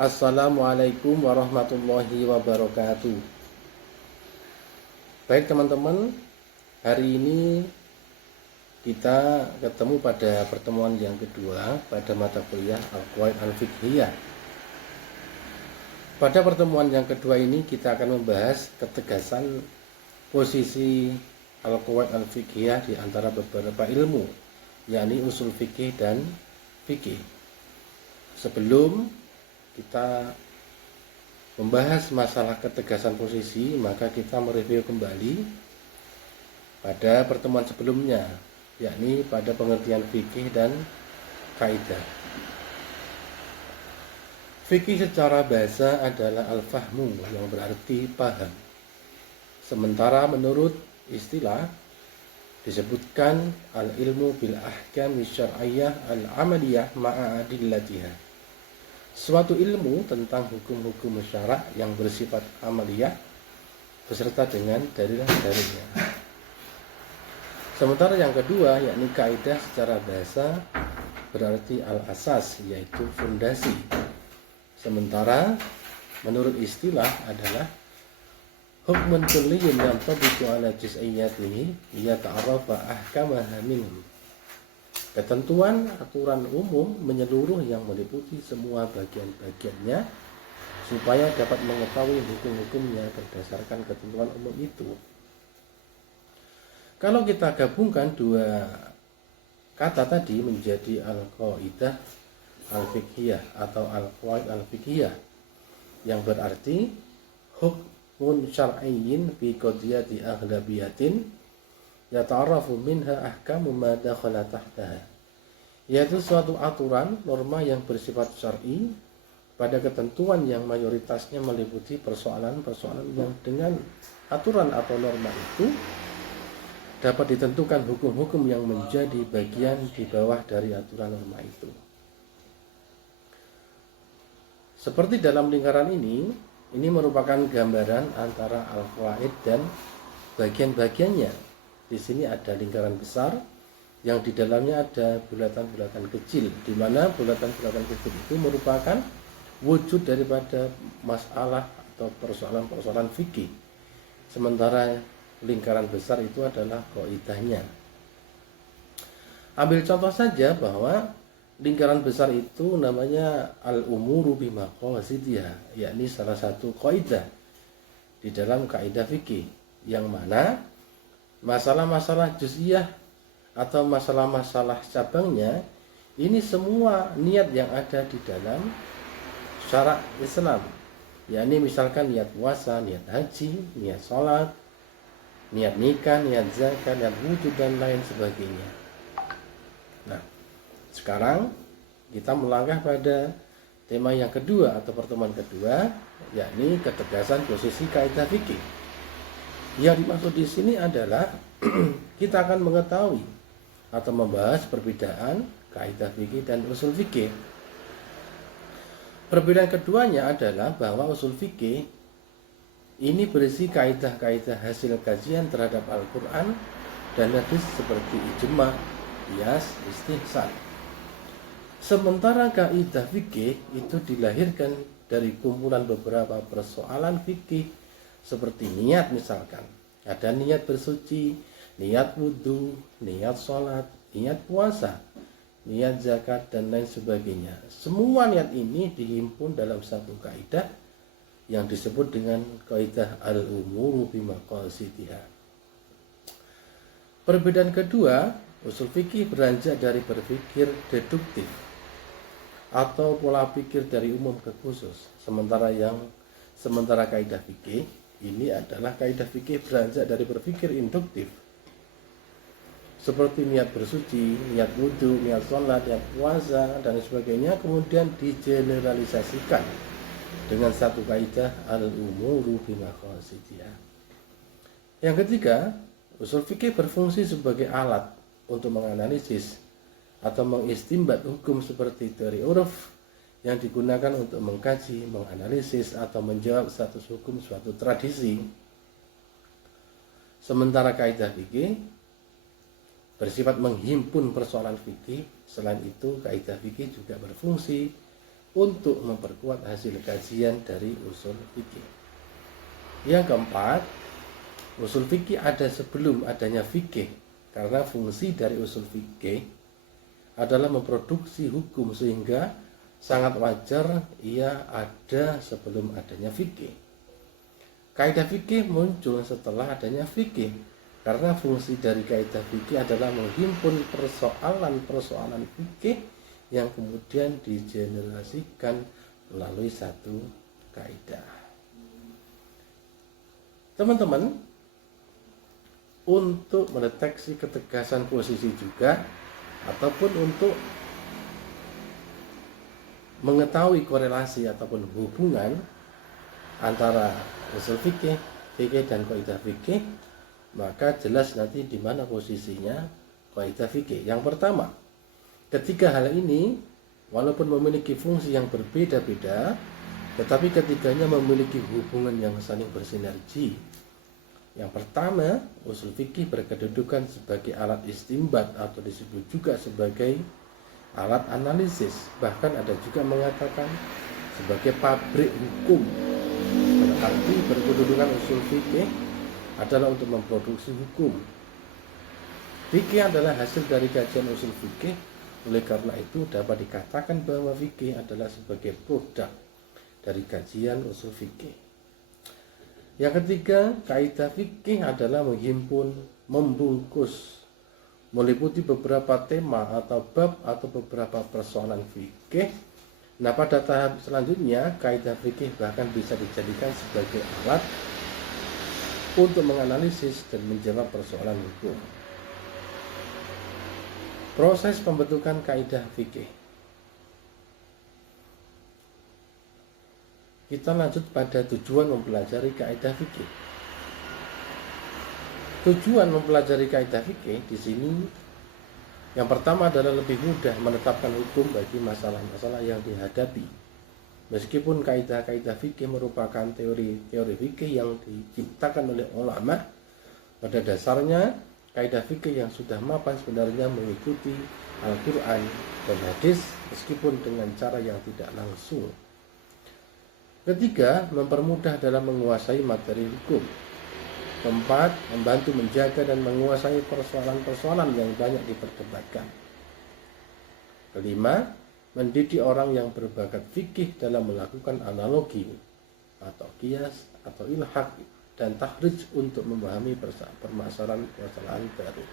Assalamualaikum warahmatullahi wabarakatuh. Baik teman-teman, hari ini kita ketemu pada pertemuan yang kedua pada mata kuliah Al-Qawaid Al-Fiqhiyah. Pada pertemuan yang kedua ini kita akan membahas ketegasan posisi Al-Qawaid Al-Fiqhiyah di antara beberapa ilmu, yakni usul fikih dan fikih. Sebelum kita membahas masalah ketegasan posisi, maka kita mereview kembali pada pertemuan sebelumnya, yakni pada pengertian fikih dan kaidah. Fikih secara bahasa adalah al-fahmu, yang berarti paham. Sementara menurut istilah disebutkan al-ilmu bil ahkam syar'iyyah al-amaliyah ma'a adillatiha. Suatu ilmu tentang hukum-hukum syarak yang bersifat amaliyah beserta dengan dalil-dalilnya. Sementara yang kedua, yakni kaidah secara bahasa berarti al-asas, yaitu fondasi. Sementara menurut istilah adalah hukmun kulliyun yantabiqu ala juz'iyyatihi yata'arrafa ahkamaha minhu. Ketentuan aturan umum menyeluruh yang meliputi semua bagian-bagiannya supaya dapat mengetahui hukum-hukumnya berdasarkan ketentuan umum itu. Kalau kita gabungkan dua kata tadi menjadi al-qaidah al-fiqhiyah atau al-qawaid al-fiqhiyah, yang berarti hukmun syar'iyyin bi qadiyati aghlabiyatin yata'arafu minha ahkamu ma dakhala tahtaha, yaitu suatu aturan norma yang bersifat syar'i pada ketentuan yang mayoritasnya meliputi persoalan-persoalan yang dengan aturan atau norma itu dapat ditentukan hukum-hukum yang menjadi bagian di bawah dari aturan norma itu. Seperti dalam lingkaran ini merupakan gambaran antara al-qawaid dan bagian-bagiannya. Di sini ada lingkaran besar yang di dalamnya ada bulatan-bulatan kecil, di mana bulatan-bulatan kecil itu merupakan wujud daripada masalah atau persoalan-persoalan fikih. Sementara lingkaran besar itu adalah qaidahnya. Ambil contoh saja bahwa lingkaran besar itu namanya al-umuru bimaqasidiha, yakni salah satu qaidah di dalam kaidah fikih, yang mana masalah-masalah juz'iyah atau masalah-masalah cabangnya ini semua niat yang ada di dalam syarak Islam, yakni misalkan niat puasa, niat haji, niat sholat, niat nikah, niat zakat, niat wudhu dan lain sebagainya. Nah, sekarang kita melangkah pada tema yang kedua atau pertemuan kedua, yakni ketegasan posisi kaidah fikih. Yang dimaksud di sini adalah kita akan mengetahui atau membahas perbedaan kaidah fikih dan usul fikih. Perbedaan keduanya adalah bahwa usul fikih ini berisi kaidah-kaidah hasil kajian terhadap Al-Quran dan hadis seperti ijma, qiyas, istihsan. Sementara kaidah fikih itu dilahirkan dari kumpulan beberapa persoalan fikih seperti niat, misalkan ada niat bersuci, niat wudhu, niat sholat, niat puasa, niat zakat dan lain sebagainya. Semua niat ini dihimpun dalam satu kaidah yang disebut dengan kaidah al-umuru bimaqasidiha. Perbedaan kedua, usul fikih beranjak dari berpikir deduktif atau pola pikir dari umum ke khusus, sementara kaidah fikih ini adalah kaidah fikih beranjak dari berpikir induktif, seperti niat bersuci, niat wudhu, niat sholat, niat puasa dan sebagainya, kemudian digeneralisasikan dengan satu kaidah al-umuru bimaqasidiha. Yang ketiga, usul fikih berfungsi sebagai alat untuk menganalisis atau mengistimbat hukum seperti teori uruf yang digunakan untuk mengkaji, menganalisis, atau menjawab status hukum suatu tradisi. Sementara kaidah fikih bersifat menghimpun persoalan fikih. Selain itu, kaidah fikih juga berfungsi untuk memperkuat hasil kajian dari usul fikih. Yang keempat, usul fikih ada sebelum adanya fikih, karena fungsi dari usul fikih adalah memproduksi hukum, sehingga sangat wajar ia ada sebelum adanya fikih. Kaidah fikih muncul setelah adanya fikih, karena fungsi dari kaidah fikih adalah menghimpun persoalan-persoalan fikih yang kemudian digenerasikan melalui satu kaidah. Teman-teman, untuk mendeteksi ketegasan posisi juga, ataupun untuk mengetahui korelasi ataupun hubungan antara usul fikih dan kaidah fikih, maka jelas nanti di mana posisinya kaidah fikih. Yang pertama, ketiga hal ini walaupun memiliki fungsi yang berbeda-beda, tetapi ketiganya memiliki hubungan yang saling bersinergi. Yang pertama, usul fikih berkedudukan sebagai alat istinbat atau disebut juga sebagai alat analisis. Bahkan ada juga mengatakan sebagai pabrik hukum. Berarti berkedudukan usul fikih adalah untuk memproduksi hukum. Fikih adalah hasil dari kajian usul fikih. Oleh karena itu dapat dikatakan bahwa fikih adalah sebagai produk dari kajian usul fikih. Yang ketiga, kaidah fikih adalah menghimpun, membungkus, meliputi beberapa tema atau bab atau beberapa persoalan fikih. Nah, pada tahap selanjutnya, kaidah fikih bahkan bisa dijadikan sebagai alat untuk menganalisis dan menjawab persoalan hukum. Proses pembentukan kaidah fikih. Kita lanjut pada tujuan mempelajari kaidah fikih. Tujuan mempelajari kaidah fikih di sini yang pertama adalah lebih mudah menetapkan hukum bagi masalah-masalah yang dihadapi. Meskipun kaidah-kaidah fikih merupakan teori-teori fikih yang diciptakan oleh ulama, pada dasarnya kaidah fikih yang sudah mapan sebenarnya mengikuti Al-Quran dan hadis meskipun dengan cara yang tidak langsung. Ketiga, mempermudah dalam menguasai materi hukum. Keempat, membantu menjaga dan menguasai persoalan-persoalan yang banyak diperdebatkan. Kelima, mendidik orang yang berbakat fikih dalam melakukan analogi atau qiyas atau ilhaq dan takhrij untuk memahami permasalahan baru.